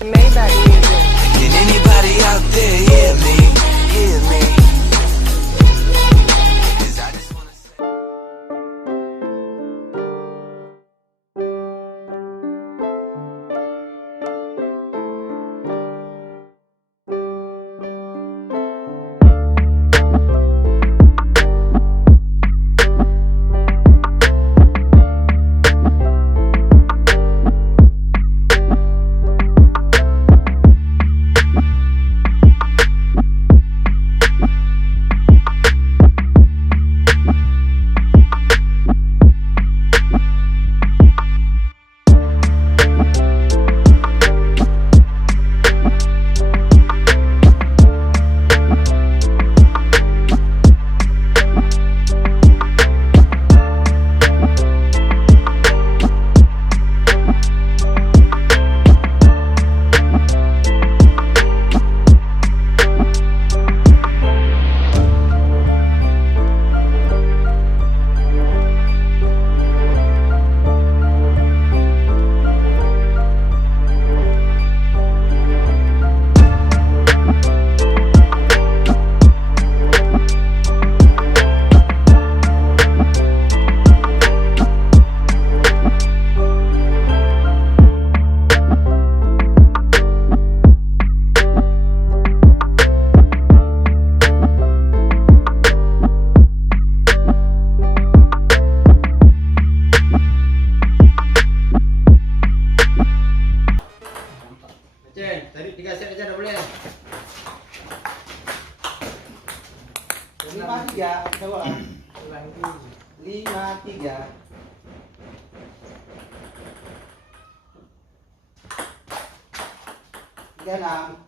Maybach music. Can anybody out there hear me? Hear me? 'Cause I just wanna say. Dari 3 set aja udah boleh. 5-3, kita ulang. 5-3. 36,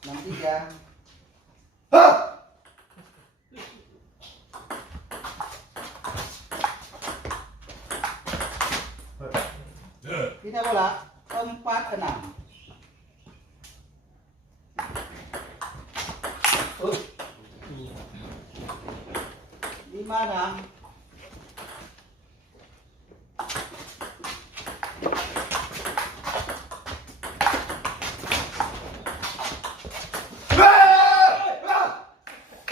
63. Kita bola 4-6. Lima enam.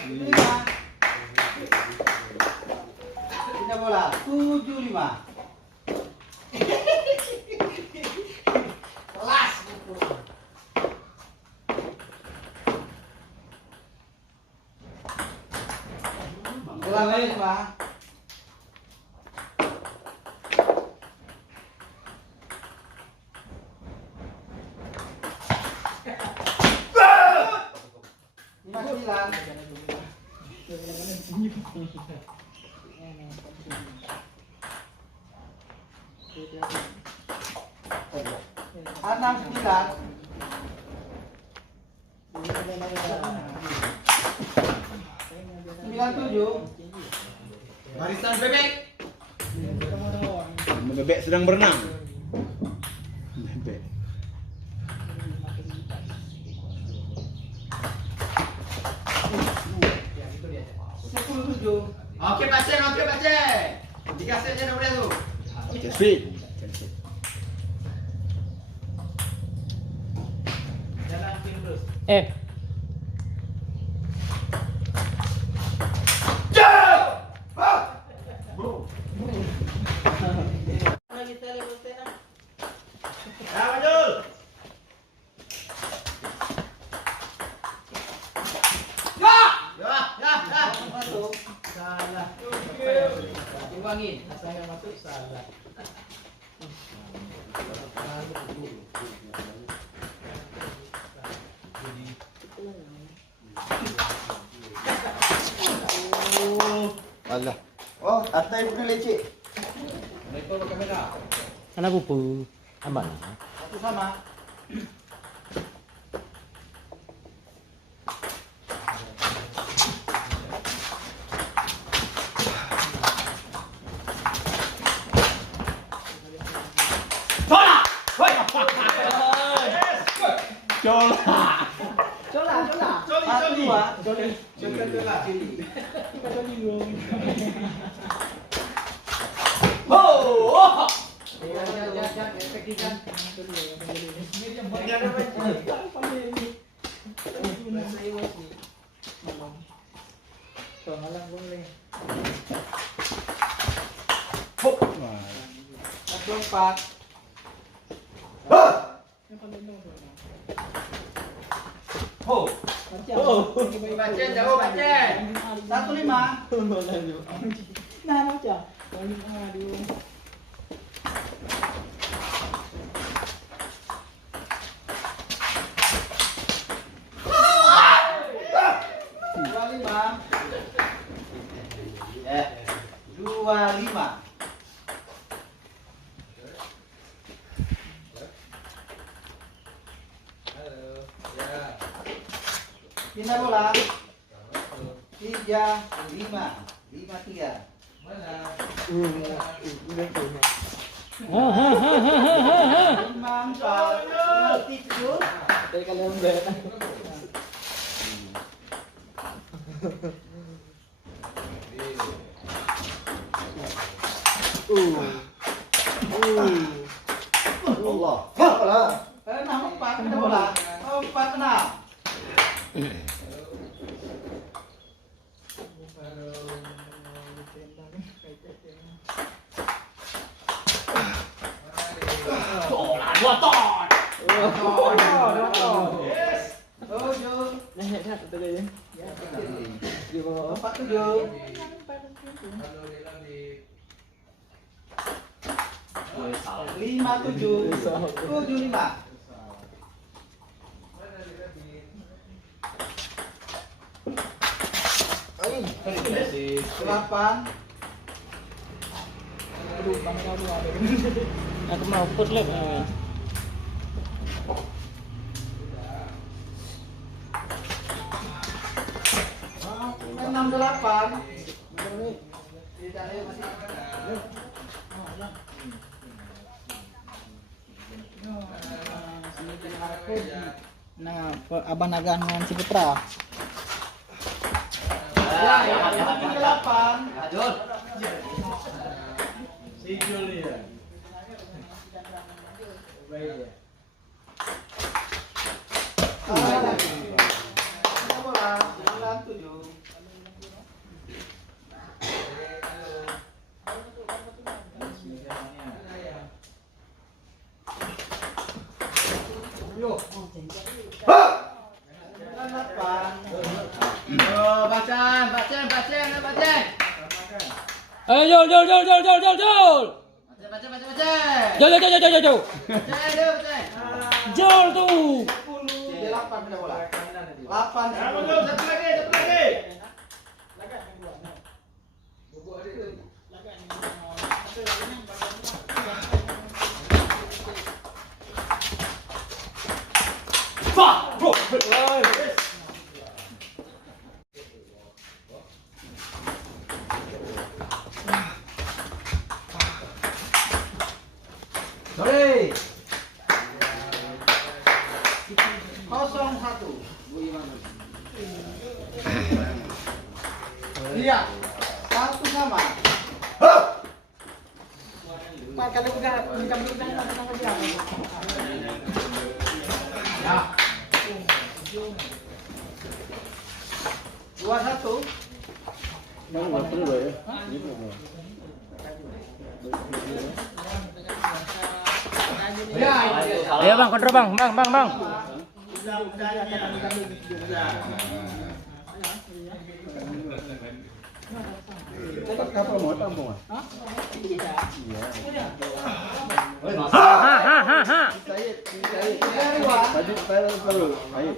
Lima. Kita bola 7-5. Kelas. Delapan lima. Lima sembilan. Enam sembilan. Sembilan tujuh. Barisan bebek. Bebek sedang berenang. Bebek. Sepuluh tujuh. Oke Pak Ceng, oke Pak Ceng. 3 set aja udah boleh tuh. Speed. Jalan terus. Ya, Majul. Ya. Masuk. Salah. Timbangin. Saya masuk salah. Alah. Oh, atai punya lecek. Rekor kamera. Anak pupu aman. Satu sama. Juli. Lompat. Bacen jauh bacen. 15. Dua lima. Pindah bola. 35. 53. Lima empat. 57. Dari kalian udah. Allah. Allah. 64 pindah bola. 46. Empat tujuh. 57. 75. 8. Aku mau put lep. 68. Nah, abang nagan dengan si Putra. Ya, 8. Lanjut. Si Juli ya. Bola 97. Bacen. Ayo Jol. Bacen. Jol. Bacen. Jol tuh. 8 pindah bola. 8. Satu lagi. Sorry. 01. Iya. Satu sama. Kalau udah mencam sama dia. Ya. 21. Ya. Ayo bang, kontrol bang. Kapal mau tampung ah? Ha. Tadi perlu. Ayo.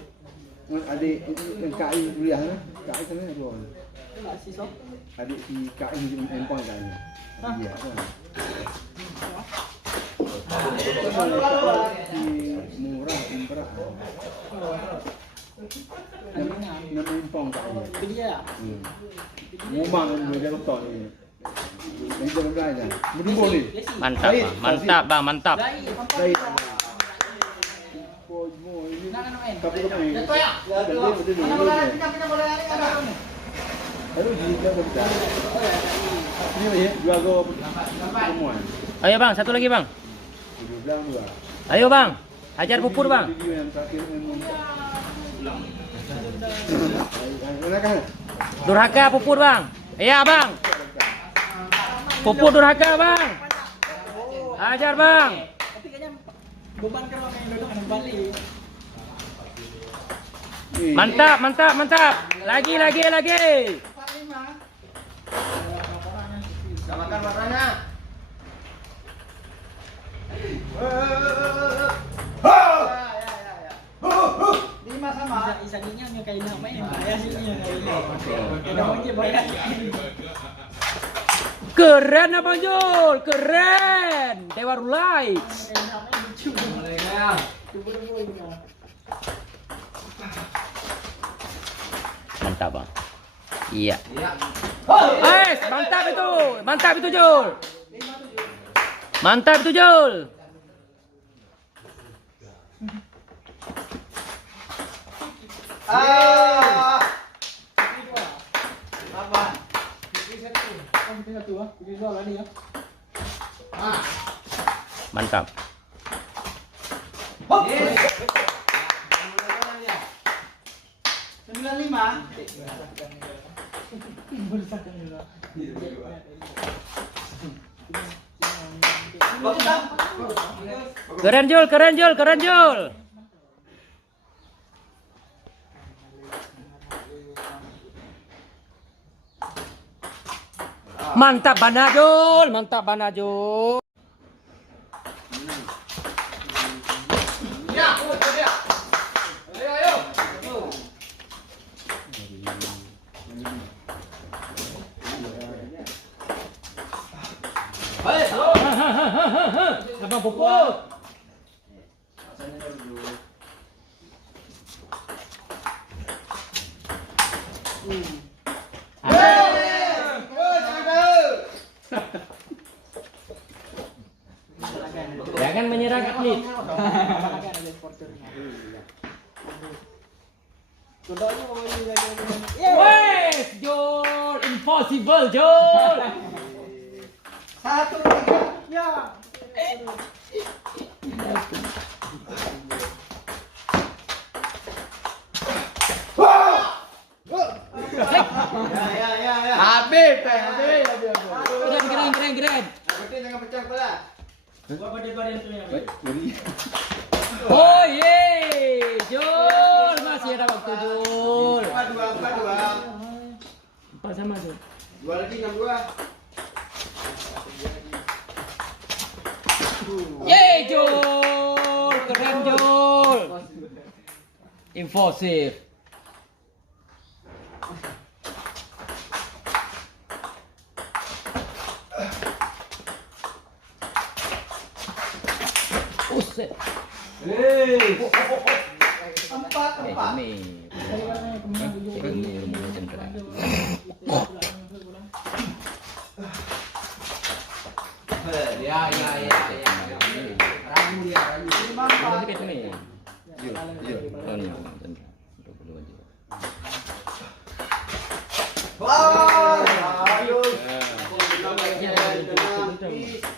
Adik yang KI kuliah kan? KI kan ada orang. Adik si KI empang kan. Iya. Murah. Nama empang KI. Dia. Ngomong dia lupa ni. Ini jangan gaya. Berdua ni. Mantap. Baik. Tapi kau ni. Jatuh ya. Mana bola lagi? Pindah bola lagi ada. Aduh, dia berita. Ini ya, dua go semua. Ayo bang, satu lagi bang. Video bilang dua. Ayo bang, ajar pupur bang. Video yang terakhir mana kan? Durhaka pupur bang. Iya bang. Pupur durhaka bang. Ajar bang. Tapi kayaknya beban kan orang yang duduk ada balik. Mantap, mantap, mantap. Lagi. Samakan warnanya. Lima sama. Isa-isanya nyo kayo na may hasilnya kayo. Kada mo di bayar. Keren abang Jul, keren. Dewa Rulai. Kayo na may lucu. Mantap bang. Iya. Iya. Mantap itu Jul. Mantap itu Jul. Mantap. Sembilan lima. Keren Jul. Mantap Banajul. Ya, dia. Ayo. Abang puput. Jangan menyerang atlet. Wes, Jul, impossible Jul. 1-3. Ya. Ya. Habis. Keren. Berarti jangan pecah bola. Oh ye, Jul, masih ada waktu Jul. 4-2. Empat sama Jul. 2 lagi 6-2. Yeay Jul, keren Jul. Imposif. Uset. Empat. Ini rumahnya Candra. Ya. Ramu dia. Ini kayak ini. Oh, ini Candra. 20 aja.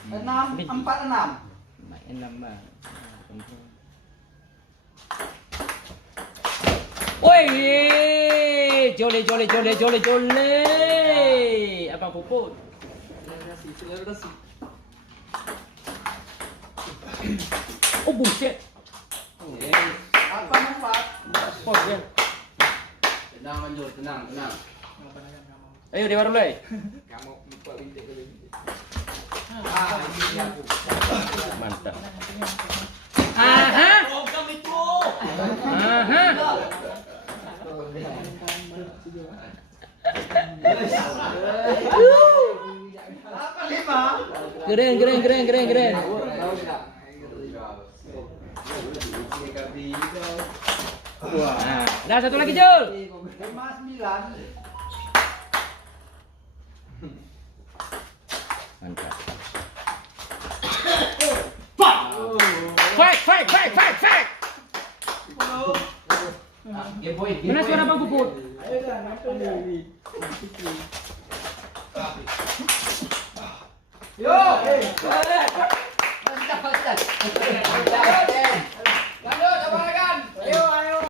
Enam, 4-6. Enam bang. Woi, jole. Abang puput. Oh buset. Apa manfaat? Oh ya. Tenang Manjur, tenang. Ayo Dewa Rulai. Kamu lupa bintik dulu. Mantap. Apa 5? Keren. Nah, dah satu lagi Jul. 5-9. Mantap. Fight. Mana suara Bang Puput? Yo,